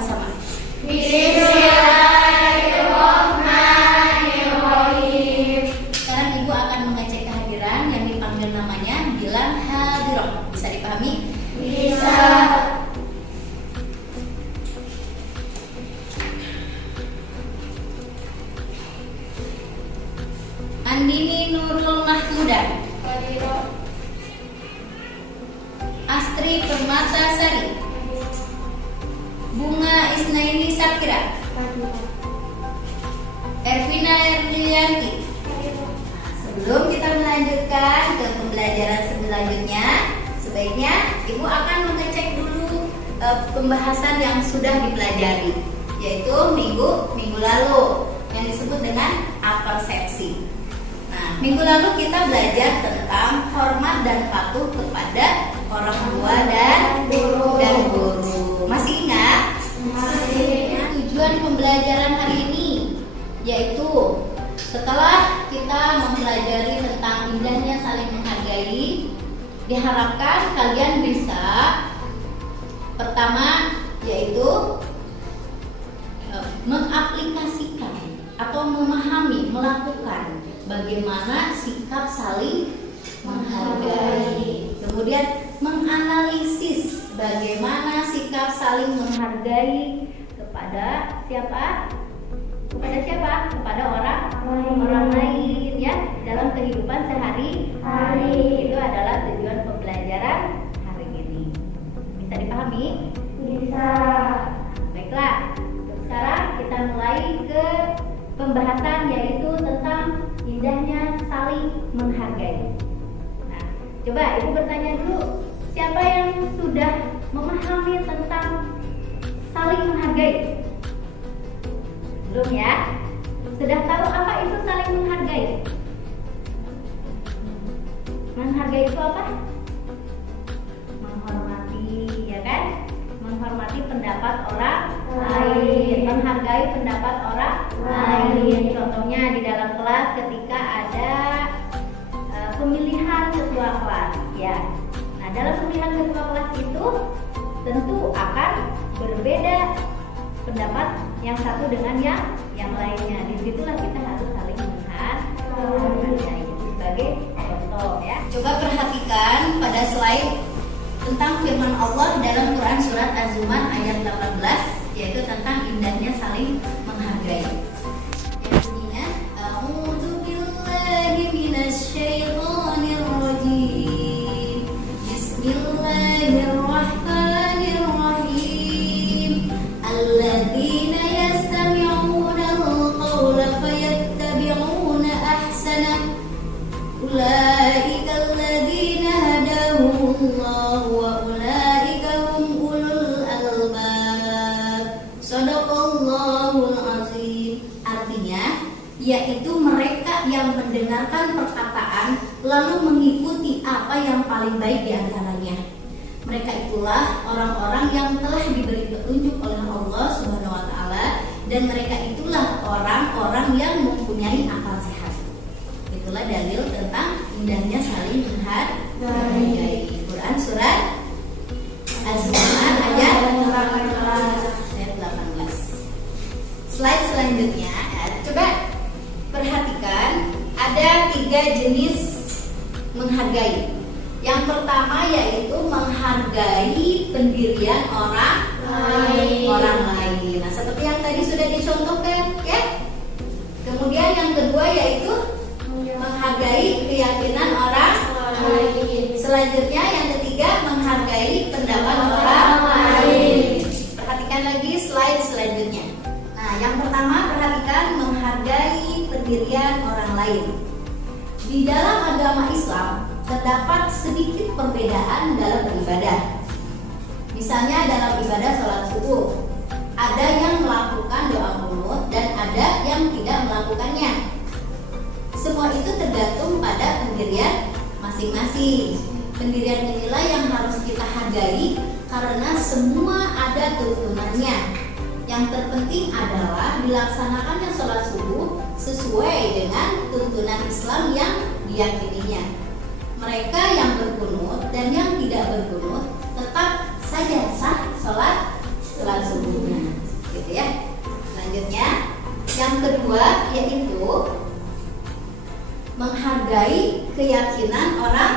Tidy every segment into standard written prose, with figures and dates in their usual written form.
sama-sama. Bismillahirrahmanirrahim. Sekarang Ibu akan mengecek kehadiran yang dipanggil namanya, bilang hadiroh. Bisa dipahami? Bisa. Andini Nurul Mahmuda, Hadiroh. Astri Permatasari, Bunga Isnaini Sakira, Hadiroh. Ervina Erlianti. Hadiroh. Sebelum kita melanjutkan ke pembelajaran selanjutnya, sebaiknya Ibu akan mengecek dulu pembahasan yang sudah dipelajari, yaitu minggu lalu yang disebut dengan apersepsi. Nah, minggu lalu kita belajar tentang hormat dan patuh kepada orang tua dan guru. Masih ingat? Masih. Nah, tujuan pembelajaran hari ini yaitu setelah kita mempelajari tentang indahnya saling menghargai, diharapkan kalian bisa pertama yaitu mengaplikasikan atau memahami, melakukan bagaimana sikap saling menghargai. Kemudian menganalisis bagaimana sikap saling menghargai kepada siapa? Kepada siapa? Kepada orang lain ya, dalam kehidupan sehari-hari. Itu adalah tujuan pembelajaran hari ini. Bisa dipahami? Bisa. Baiklah, sekarang kita mulai ke pembahasan yaitu tentang indahnya saling menghargai. Nah, coba Ibu bertanya dulu, siapa yang sudah memahami tentang saling menghargai? Belum ya? Sudah tahu apa itu saling menghargai? Menghargai itu apa? Menghormati, ya kan? Menghormati pendapat orang lain, menghargai pendapat orang lain. Contohnya di dalam kelas ketika ada pemilihan ketua kelas, ya. Nah, dalam pemilihan ketua kelas itu tentu akan berbeda pendapat yang satu dengan yang lainnya. Disitulah kita harus saling menghargai sebagai contoh ya. Coba perhatikan pada slide tentang firman Allah dalam Quran surat Az-Zumar ayat 18, yaitu tentang indahnya saling menghargai. Yang bunyinya A'udzu billahi minasyaitonir rajim. Bismillahirrahmanirrahim. Alladzina yastami'una al-qawla fayattabi'una ahsanah. Ulaika alladzina hadahumullah wa ulaika hum ulul albab. Shadaqallahul azim. Artinya yaitu mereka yang mendengarkan perkataan lalu mengikuti apa yang paling baik di antaranya. Mereka itulah orang-orang yang telah diberi petunjuk oleh Allah Subhanahu wa taala, dan mereka itulah orang-orang yang mempunyai akal sehat. Itulah dalil tentang indahnya saling menghargai. Quran surat Az-Zumar ayat 18. Slide selanjutnya, coba perhatikan ada 3 jenis menghargai. Yang pertama yaitu menghargai pendirian orang lain. Nah, seperti yang tadi sudah dicontohkan, ya. Kemudian yang kedua yaitu menghargai keyakinan orang lain. Selanjutnya yang ketiga menghargai pendapat orang lain. Perhatikan lagi slide selanjutnya. Nah, yang pertama perhatikan menghargai pendirian orang lain. Di dalam agama Islam terdapat sedikit perbedaan dalam beribadah. Misalnya dalam ibadah sholat subuh, ada yang melakukan doa qunut dan ada yang tidak melakukannya. Semua itu tergantung pada pendirian masing-masing. Pendirian inilah yang harus kita hargai karena semua ada tuntunannya. Yang terpenting adalah dilaksanakannya sholat subuh sesuai dengan tuntunan Islam yang diyakininya. Mereka yang berqunut dan yang tidak berqunut tetap saja sah sholat subuhnya. kedua yaitu menghargai keyakinan orang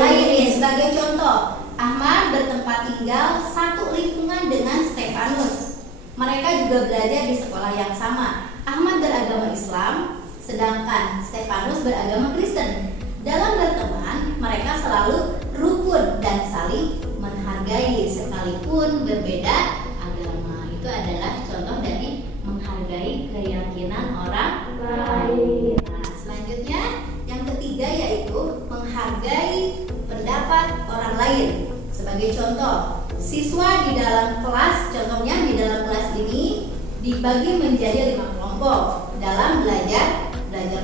lain. Sebagai contoh, Ahmad bertempat tinggal satu lingkungan dengan Stefanus. Mereka juga belajar di sekolah yang sama. Ahmad beragama Islam, sedangkan Stefanus beragama Kristen. Dalam berteman, mereka selalu rukun dan saling menghargai sekalipun berbeda agama. Itu adalah contoh dari menghargai keyakinan orang lain. Nah, selanjutnya yang ketiga yaitu menghargai pendapat orang lain. Sebagai contoh, siswa di dalam kelas, contohnya di dalam kelas ini dibagi menjadi 5 kelompok dalam belajar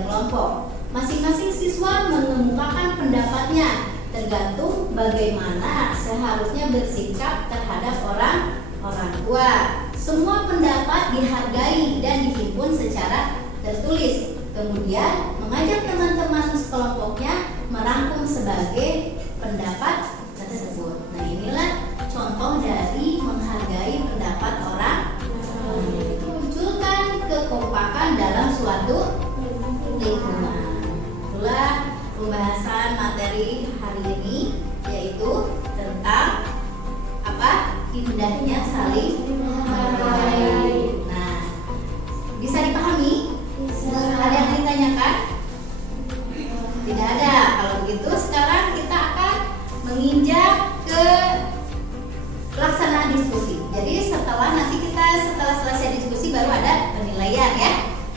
kelompok. Masing-masing siswa mengemukakan pendapatnya tergantung bagaimana seharusnya bersikap terhadap orang tua. Semua pendapat dihargai dan dihimpun secara tertulis. Kemudian mengajak teman-teman sekelompoknya merangkum sebagai pendapat tersebut. Nah, inilah contoh dari menghargai pendapat orang. Munculkan kekompakan dalam suatu lingkungan. Itulah pembahasan materi hari ini, yaitu tentang apa? Indahnya saling menghargai. Nah, bisa dipahami? Ada yang ditanyakan? Tidak ada. Kalau begitu sekarang kita akan menginjak ke pelaksanaan diskusi. Jadi setelah selesai diskusi baru ada penilaian ya.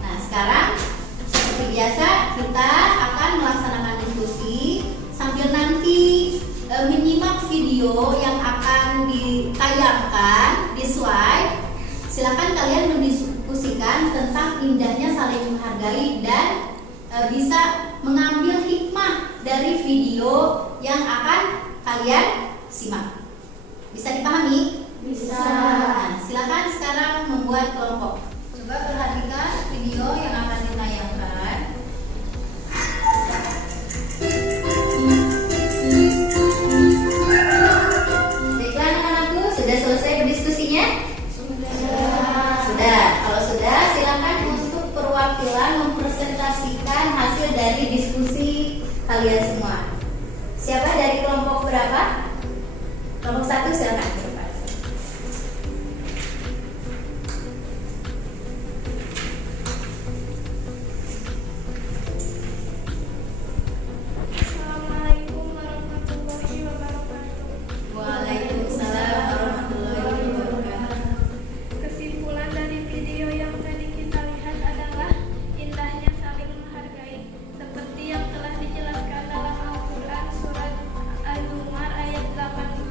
Nah, sekarang seperti biasa kita akan melaksanakan diskusi sambil nanti menyimak video yang akan ditayangkan di slide. Silakan kalian mendiskusikan tentang indahnya saling menghargai dan bisa mengambil hikmah dari video yang akan kalian simak. Bisa dipahami? Bisa. Nah, silakan sekarang membuat kelompok. Coba perhatikan video yang akan ditayangkan. Baiklah anak-anakku, sudah selesai berdiskusinya? Sudah. Kalau sudah, silakan untuk perwakilan mempresentasikan hasil dari diskusi kalian semua. Siapa dari kelompok berapa? Kelompok 1 silakan. Assalamualaikum warahmatullahi wabarakatuh. Waalaikumsalam warahmatullahi wabarakatuh. Kesimpulan dari video yang tadi kita lihat adalah indahnya saling menghargai, seperti yang telah dijelaskan dalam Al-Quran surat Al-Zumar ayat 18.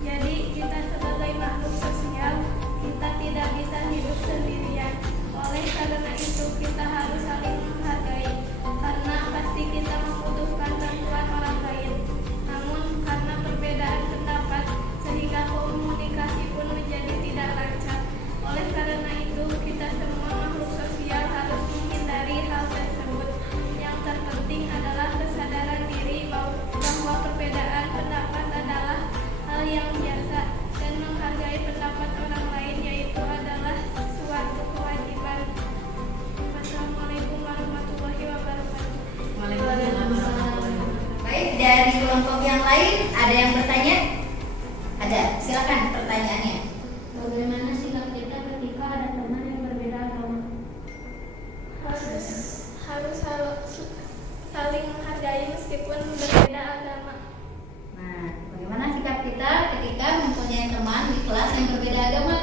Jadi kita sebagai makhluk sosial, kita tidak bisa hidup sendirian. Oleh karena itu kita harus saling menghargai, karena pasti kita membutuhkan bantuan orang lain. Namun karena perbedaan pendapat, sehingga komunikasi pun menjadi tidak lancar. Oleh karena itu kita semua makhluk sosial harus menghindari hal tersebut. Yang terpenting adalah kesadaran diri bahwa perbedaan pendapat adalah hal yang biasa, dan menghargai pendapat orang lain yaitu adalah suatu kewajiban. Wassalamualaikum warahmatullahi wabarakatuh. Baik, dari kelompok yang lain ada yang bertanya? Ada, silakan pertanyaannya. Bagaimana sikap kita ketika ada teman yang berbeda agama? Harus saling menghargai meskipun berbeda agama. Nah, bagaimana sikap kita ketika mempunyai teman di kelas yang berbeda agama?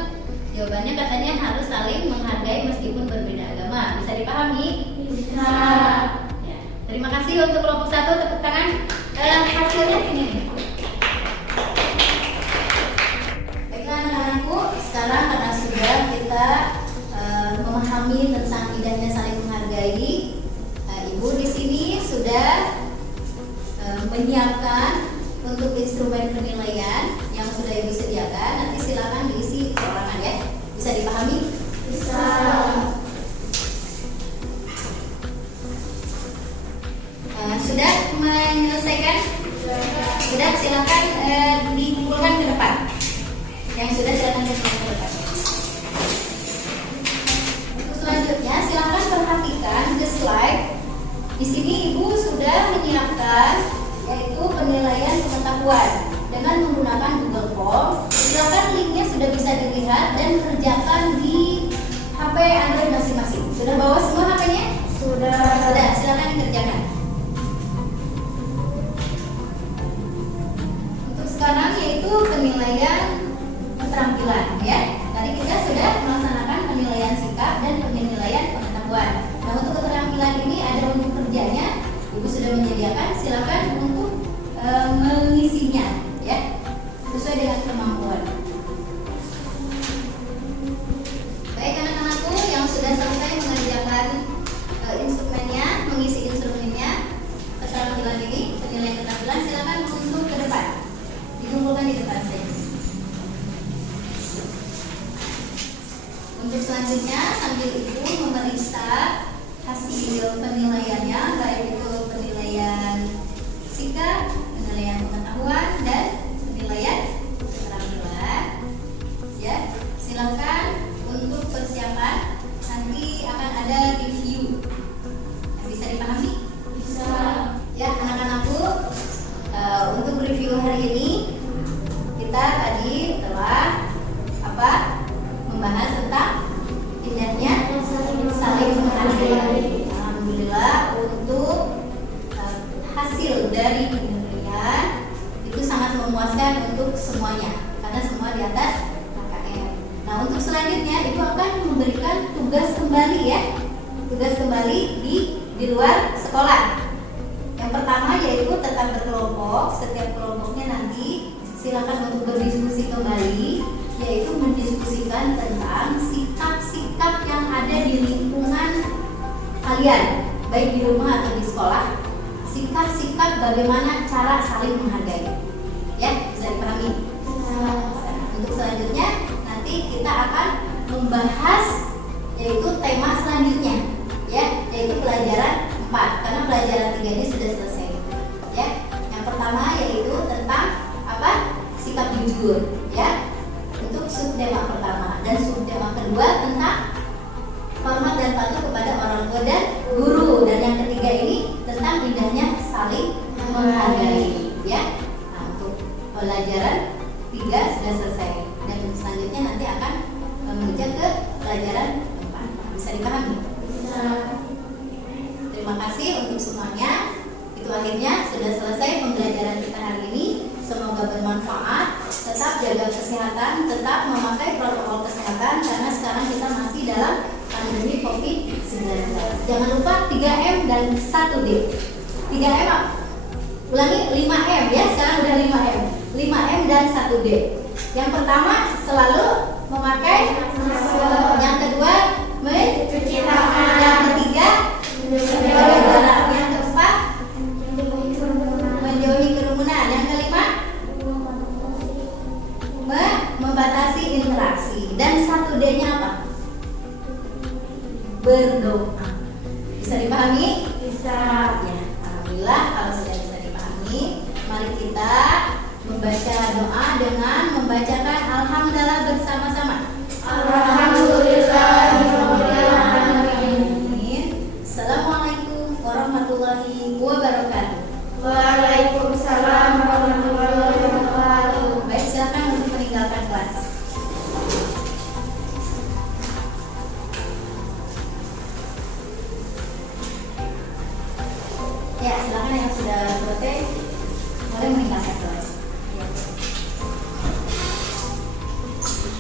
Jawabannya katanya harus saling menghargai meskipun berbeda agama. Bisa dipahami? Bisa. Ya. Terima kasih untuk kelompok 1, tepuk tangan. Hasilnya ini. Baiklah anak-anakku, sekarang karena sudah kita memahami tentang indahnya saling menghargai, Ibu di sini sudah menyiapkan untuk instrumen penilaian yang sudah Ibu sediakan. Nanti silakan diisi perorangan ya. Bisa dipahami? Bisa. Sudah menyelesaikan? Sudah, silakan dikumpulkan ke depan. Yang sudah silakan dikumpulkan ke depan. di sini Ibu sudah menyiapkan yaitu penilaian pengetahuan dengan menggunakan Google Form. Silakan linknya sudah bisa dilihat dan kerjakan di HP Android masing-masing. Sudah bawa semua HP-nya? Sudah. Silakan dikerjakan. Untuk sekarang yaitu penilaian keterampilan ya. Tadi kita sudah melaksanakan penilaian sikap dan penilaian pengetahuan. Nah, untuk keterampilan ini ada untuk kerjanya. Ibu sudah menyediakan. Silakan untuk mengisinya ya, sesuai dengan kemampuan. Baik anak-anakku yang sudah selesai mengerjakan instrumennya, mengisi instrumennya, keterampilan ini, penilaian keterampilan, silakan untuk ke depan, dikumpulkan di depan saja. Untuk selanjutnya sambil Ibu memeriksa hasil penilaiannya, baik itu penilaian sikap, penilaian pengetahuan, dan penilaian keterampilan. Ya, silakan untuk persiapan. Nanti akan ada review. Bisa dipahami? Bisa. Ya, anak-anakku, untuk review hari ini kita tadi telah membahas tentang indahnya saling menghargai. Alhamdulillah untuk hasil dari penilaian itu sangat memuaskan untuk semuanya karena semua di atas KKM. Nah, untuk selanjutnya Ibu akan memberikan tugas kembali ya, tugas kembali di luar sekolah. Yang pertama yaitu tetap berkelompok. Setiap kelompoknya nanti silakan untuk berdiskusi kembali, yaitu mendiskusikan tentang sikap-sikap yang ada di lingkungan kalian, baik di rumah atau di sekolah. Sikap-sikap bagaimana cara saling menghargai. Ya, bisa dipahami? Untuk selanjutnya nanti kita akan membahas yaitu tema selanjutnya, ya, yaitu pelajaran 4 karena pelajaran 3 ini sudah selesai. Ya, yang pertama yaitu tentang sikap jujur, ya. Untuk subtema pertama, dan subtema kedua tentang hormat dan patuh kepada orang tua dan guru, dan yang ketiga ini tentang indahnya saling menghargai, ya. Nah, untuk pelajaran 3 sudah selesai, dan selanjutnya nanti akan menuju ke pelajaran 4. Bisa dipahami? Bisa. Terima kasih untuk semuanya. Itu akhirnya sudah selesai pembelajaran kita hari ini. Semoga bermanfaat. Tetap jaga kesehatan, tetap memakai protokol kesehatan karena sekarang kita masih dalam pandemi COVID-19. Jangan lupa 3M dan 1D. 3M apa? Ulangi, 5M ya, sekarang udah 5M. 5M dan 1D. Yang pertama selalu memakai masker. Yang kedua mencuci tangan. Yang ketiga menjaga jarak. Yang keempat menjauhi kerumunan. Yang kelima membatasi interaksi. Dan 1D-nya apa? Berdoa. Bisa dipahami? Bisa. Ya, alhamdulillah kalau sudah bisa dipahami, mari kita membaca doa dengan membacakan alhamdulillah bersama-sama. Alhamdulillahirobbilalamin. Assalamualaikum warahmatullahi wabarakatuh. Waalaikumsalam warahmatullahi wabarakatuh. Baik, silakan untuk meninggalkan kelas. Ya, silakan yang sudah selesai boleh meninggalkan.